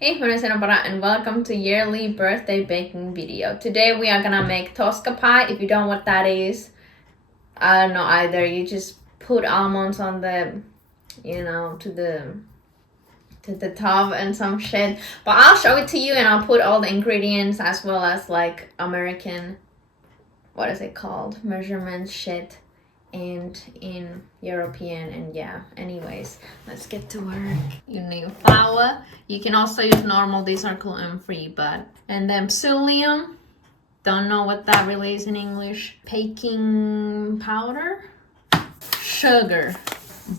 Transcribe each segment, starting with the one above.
Hey, my name is JennaPara and welcome to yearly birthday baking video. Today we are gonna make tosca pie. If you don't know what that is, I don't know either. You just put almonds on the, to the top and some shit. But I'll show it to you and I'll put all the ingredients as well as like American, what is it called? Measurement shit. And in European, and yeah, anyways, let's get to work. You need flour. You can also use normal, these are gluten-free, and then psyllium, don't know what that really is in English, baking powder, sugar,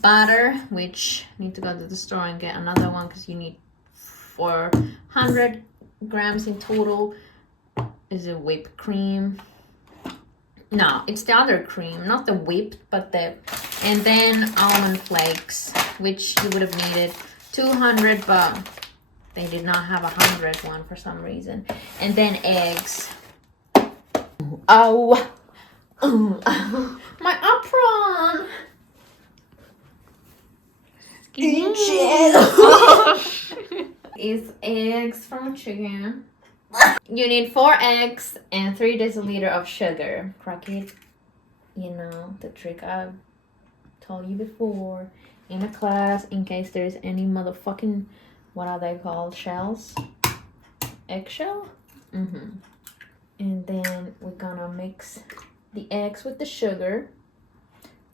butter, which I need to go to the store and get another one because you need 400 grams in total. Is it whipped cream? No, it's the other cream, not the whipped, but and then almond flakes, which you would have needed 200, but they did not have 100 one for some reason. And then eggs. Oh, my apron. Is eggs from chicken. You need 4 eggs and 3 deciliter of sugar. Crack it, you know, the trick I told you before in a class, in case there's any motherfucking, what are they called, shells? Eggshell? And then we're gonna mix the eggs with the sugar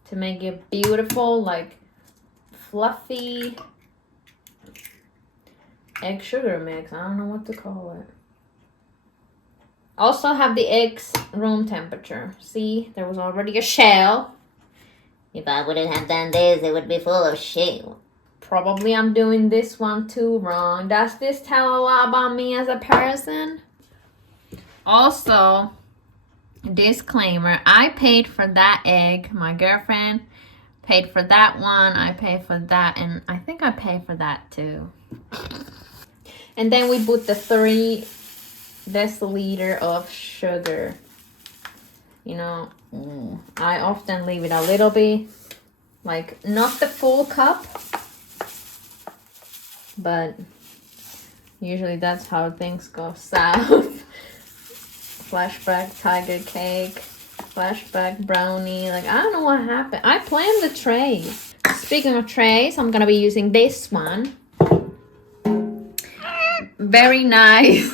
to make it beautiful, like fluffy egg sugar mix. I don't know what to call it. Also have the eggs room temperature. See, there was already a shell. If I wouldn't have done this, it would be full of shit. Probably I'm doing this one too wrong. Does this tell a lot about me as a person? Also, disclaimer, I paid for that egg. My girlfriend paid for that one. I paid for that, and I think I paid for that too. And then we put the 3 deciliter of sugar. You know, I often leave it a little bit, like not the full cup, but usually that's how things go south. Flashback tiger cake, flashback brownie, like I don't know what happened. I planned the trays. Speaking of trays, I'm gonna be using this one. Very nice.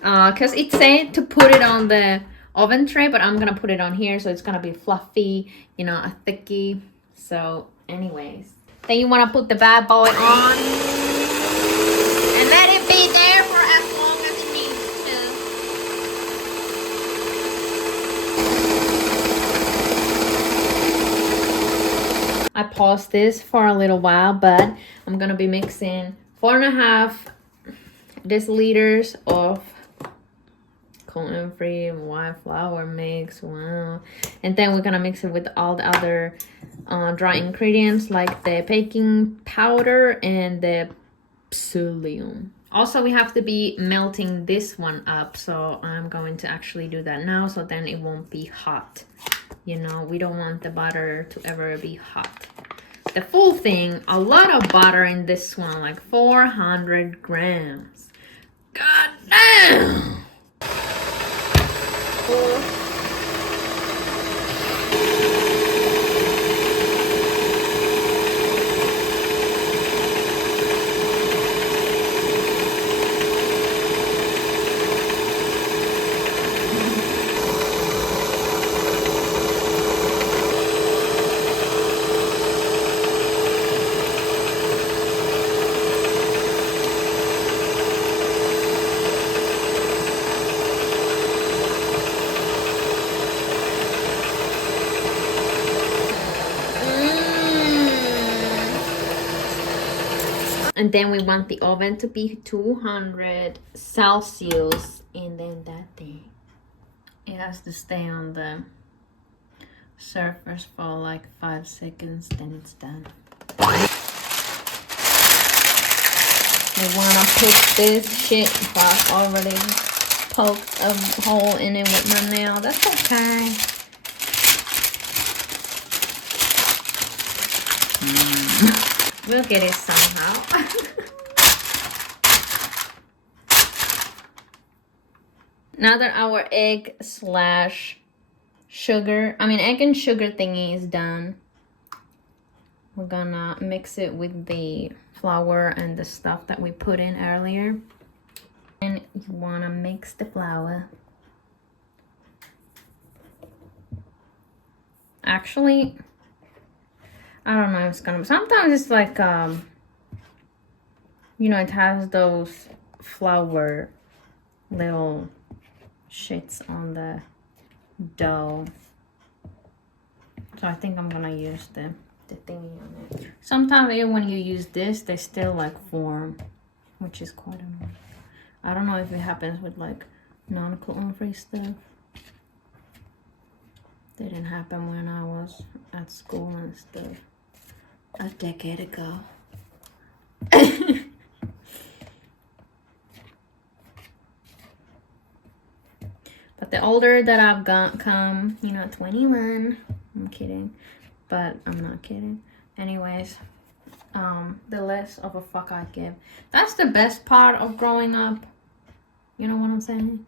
Because it said to put it on the oven tray, but I'm gonna put it on here, so it's gonna be fluffy, you know, a thickie. So anyways, then you want to put the bad boy on and let it be there for as long as it needs to. I paused this for a little while, but I'm gonna be mixing 4.5 deciliters of gluten-free white flour mix. Wow. And then we're gonna mix it with all the other dry ingredients like the baking powder and the psyllium. Also, we have to be melting this one up, so I'm going to actually do that now, so then it won't be hot. You know, we don't want the butter to ever be hot. The full thing, a lot of butter in this one, like 400 grams. God damn! And then we want the oven to be 200 Celsius. And then that thing, it has to stay on the surface for like 5 seconds, then it's done. We want to put this shit, I've already poked a hole in it with my nail. That's okay. We'll get it somehow. Now that our egg and sugar thingy is done, we're gonna mix it with the flour and the stuff that we put in earlier. And you wanna mix the flour. Actually, I don't know if it's gonna, sometimes it's like, you know, it has those flour little shits on the dough. So I think I'm gonna use the thingy on it. Sometimes even when you use this, they still like form, which is quite annoying. I don't know if it happens with like non-gluten-free stuff. Didn't happen when I was at school and stuff a decade ago. But the older that I've come, you know, 21, I'm kidding, but I'm not kidding. Anyways, the less of a fuck I give. That's the best part of growing up. You know what I'm saying?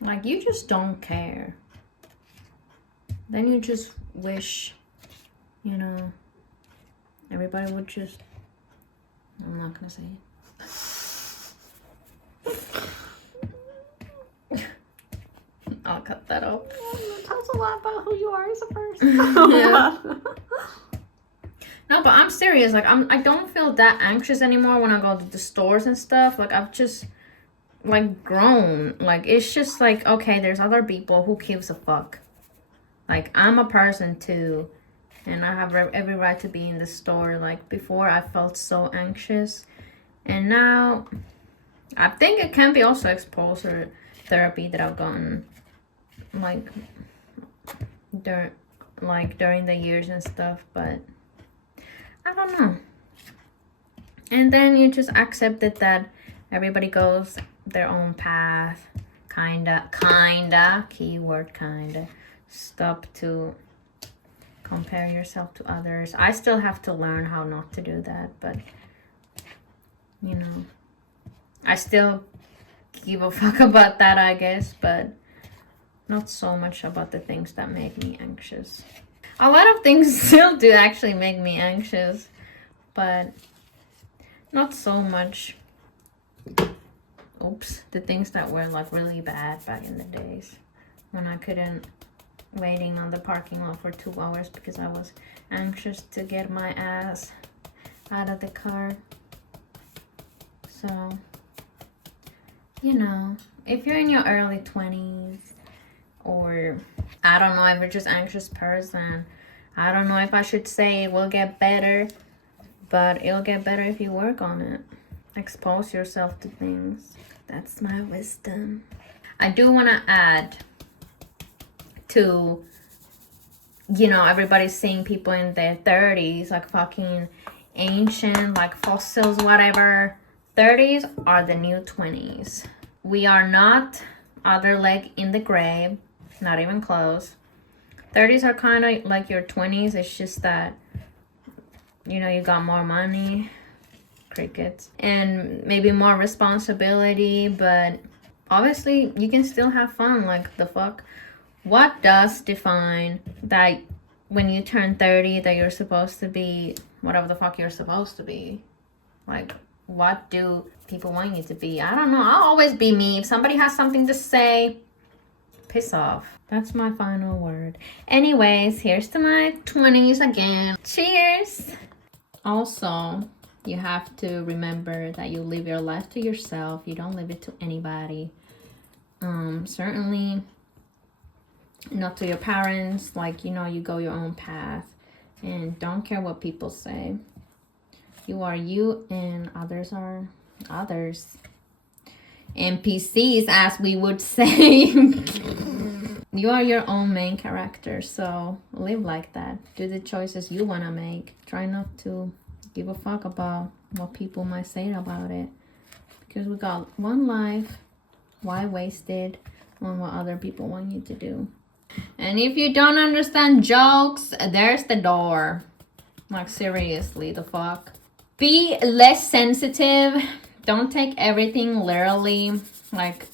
Like, you just don't care. Then you just wish, you know, everybody would just, I'm not gonna say it. I'll cut that out. It tells a lot about who you are as a person. Yeah. No, but I'm serious. Like, I don't feel that anxious anymore when I go to the stores and stuff. Like, I've just, like, grown. Like, it's just like, okay, there's other people. Who gives a fuck? Like, I'm a person too. And I have every right to be in the store. Like, before I felt so anxious. And now, I think it can be also exposure therapy that I've gotten. Like, during the years and stuff. But I don't know. And then you just accepted that everybody goes their own path. Kinda, keyword kinda. Stop to compare yourself to others. I still have to learn how not to do that, but you know, I still give a fuck about that, I guess, but not so much about the things that make me anxious. A lot of things still do actually make me anxious, but not so much. Oops, the things that were like really bad back in the days when I couldn't waiting on the parking lot for 2 hours because I was anxious to get my ass out of the car. So, you know, if you're in your early 20s, or I don't know if you're just an anxious person, I don't know if I should say it will get better, but it'll get better if you work on it. Expose yourself to things. That's my wisdom. I do want to add to, you know, everybody's seeing people in their 30s, like fucking ancient, like fossils, whatever. 30s are the new 20s. We are not other leg in the grave, not even close. 30s are kind of like your 20s. It's just that, you know, you got more money, crickets, and maybe more responsibility, but obviously you can still have fun. Like, the fuck, what does define that when you turn 30 that you're supposed to be whatever the fuck you're supposed to be? Like, what do people want you to be? I don't know. I'll always be me. If somebody has something to say, piss off. That's my final word. Anyways, here's to my 20s again. Cheers. Also, you have to remember that you live your life to yourself. You don't live it to anybody. Certainly not to your parents. Like, you know, you go your own path and don't care what people say. You are you and others are others. NPCs, as we would say. You are your own main character, so live like that. Do the choices you want to make. Try not to give a fuck about what people might say about it. Because we got one life. Why waste it on what other people want you to do? And if you don't understand jokes, there's the door. Like, seriously, the fuck. Be less sensitive don't take everything literally. Like,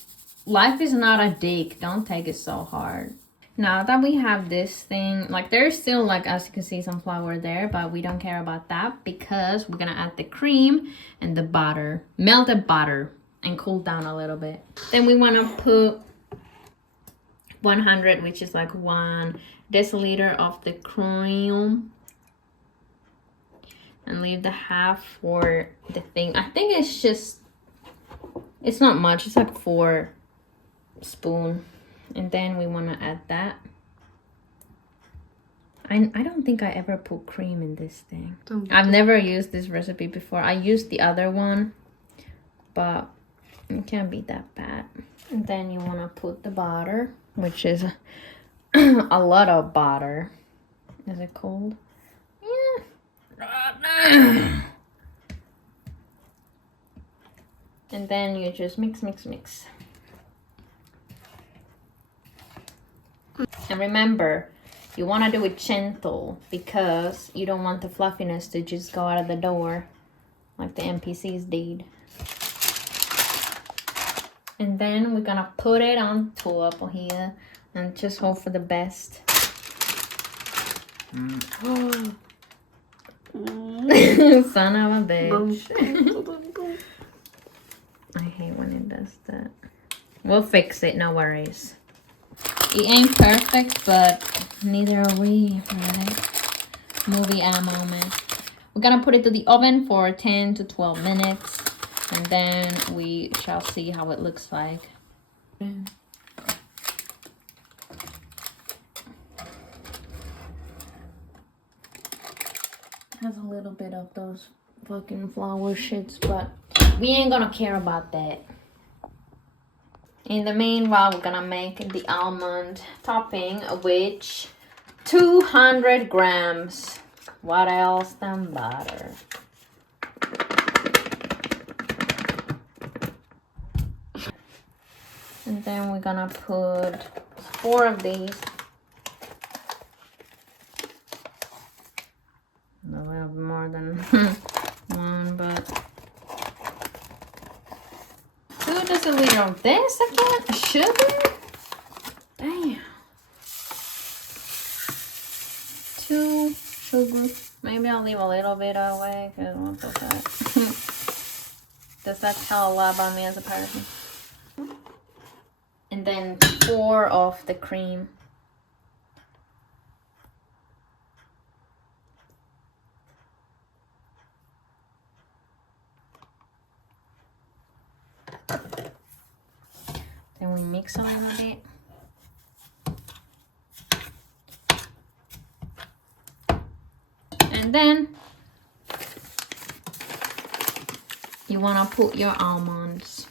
life is not a dick. Don't take it so hard. Now that we have this thing, like there's still, like, as you can see, some flour there, but we don't care about that because we're gonna add the cream and the butter, melted butter, and cool down a little bit. Then we want to put 100, which is like 1 deciliter of the cream, and leave the half for the thing. I think it's not much, it's like 4 spoons. And then we want to add that. I don't think I ever put cream in this thing. I've never used this recipe before. I used the other one, but it can't be that bad. And then you want to put the butter, which is a lot of butter. Is it cold? Yeah. And then you just mix. And remember, you want to do it gentle because you don't want the fluffiness to just go out of the door like the NPCs did. And then we're gonna put it on top of here and just hope for the best. Son of a bitch. I hate when it does that. We'll fix it, no worries. It ain't perfect, but neither are we, really. Movie moment. We're gonna put it to the oven for 10 to 12 minutes, and then we shall see how it looks like. It has a little bit of those fucking flour shits, but we ain't gonna care about that. In the meanwhile, we're gonna make the almond topping, which 200 grams. What else than butter? And then we're gonna put 4 of these. A little bit more than 1, but 2 deciliters of this again? Sugar? Damn. 2 sugar. Maybe I'll leave a little bit away because what the fuck? Does that tell a lot about me as a person? And then 4 of the cream. Then we mix a little bit. And then you want to put your almonds.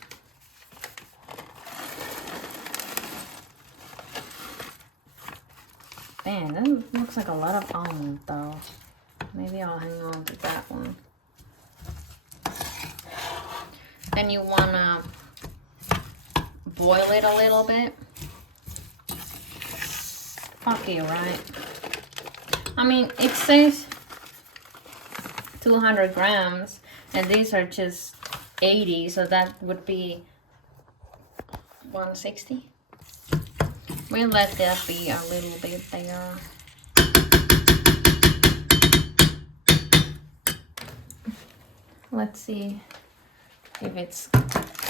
Man, that looks like a lot of almond though. Maybe I'll hang on to that one. Then you want to boil it a little bit. Fuck it, right? I mean, it says 200 grams, and these are just 80, so that would be 160. We'll let that be a little bit there. Let's see if it's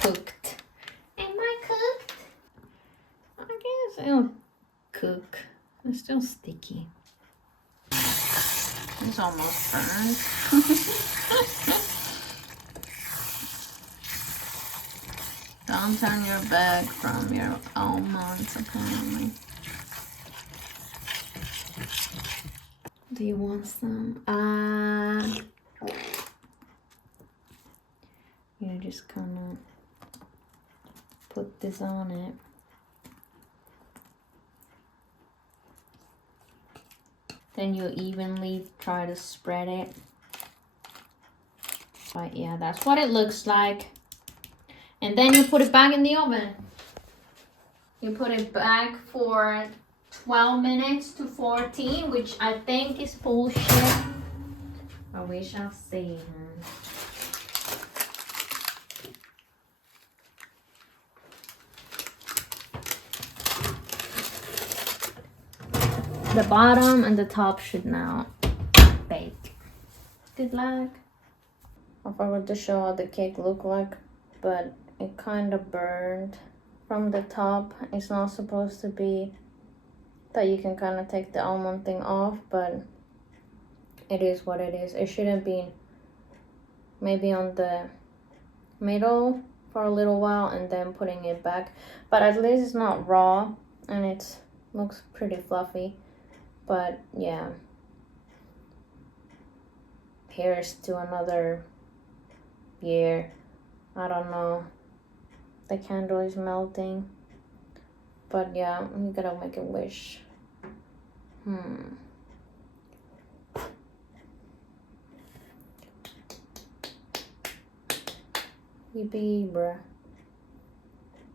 cooked. Am I cooked? I guess it'll cook. It's still sticky. It's almost burned. Don't turn your back from your almonds, apparently. Do you want some? You just kind of put this on it. Then you evenly try to spread it. But yeah, that's what it looks like. And then you put it back in the oven. You put it back for 12 minutes to 14, which I think is bullshit. But we shall see. The bottom and the top should now bake. Good luck. I forgot to show what the cake looked like, but it kind of burned from the top. It's not supposed to be that you can kind of take the almond thing off, but it is what it is. It shouldn't be maybe on the middle for a little while and then putting it back, but at least it's not raw and it looks pretty fluffy. But yeah, here's to another year. I don't know, the candle is melting, but yeah, we gotta make a wish. Yippee, bruh.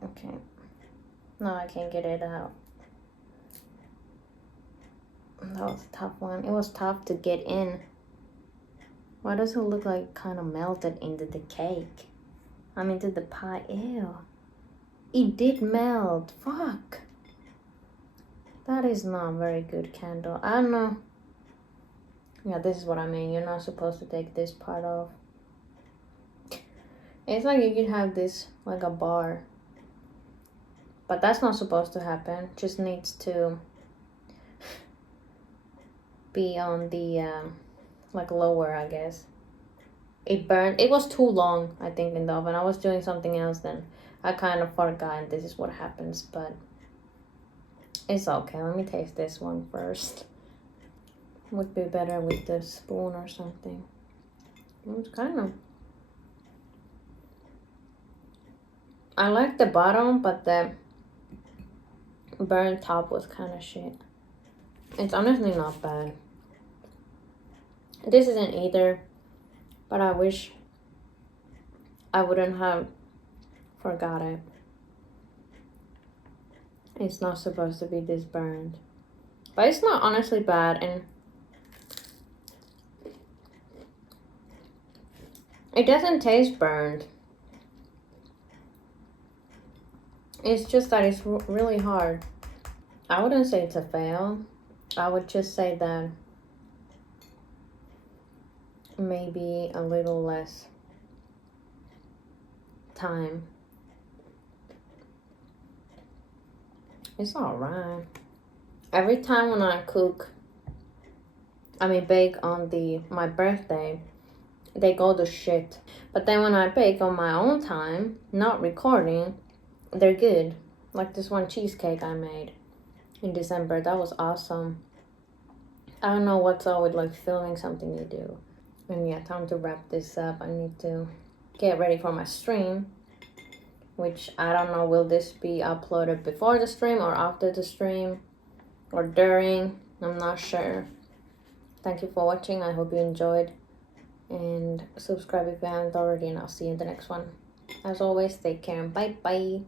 Okay. No, I can't get it out. That was a tough one. It was tough to get in. Why does it look like kind of melted into the cake? Into the pie. Ew. It did melt. Fuck. That is not a very good candle. I don't know. Yeah, this is what I mean. You're not supposed to take this part off. It's like you can have this like a bar. But that's not supposed to happen. Just needs to be on the like lower, I guess. It burned. It was too long, I think, in the oven. I was doing something else then. I kind of forgot, and this is what happens, but it's okay. Let me taste this one first. Would be better with the spoon or something. It's kind of... I like the bottom, but the burnt top was kind of shit. It's honestly not bad. This isn't either, but I wish I wouldn't have forgot it. It's not supposed to be this burned, but it's not honestly bad, and it doesn't taste burned. It's just that it's really hard. I wouldn't say it's a fail. I would just say that maybe a little less time. It's alright. Every time when I bake on my birthday, they go to shit. But then when I bake on my own time, not recording, they're good. Like this one cheesecake I made in December. That was awesome. I don't know what's up with like filming something you do. And yeah, time to wrap this up. I need to get ready for my stream, which I don't know, will this be uploaded before the stream or after the stream or during? I'm not sure. Thank you for watching. I hope you enjoyed, and subscribe if you haven't already, and I'll see you in the next one. As always, take care and bye bye.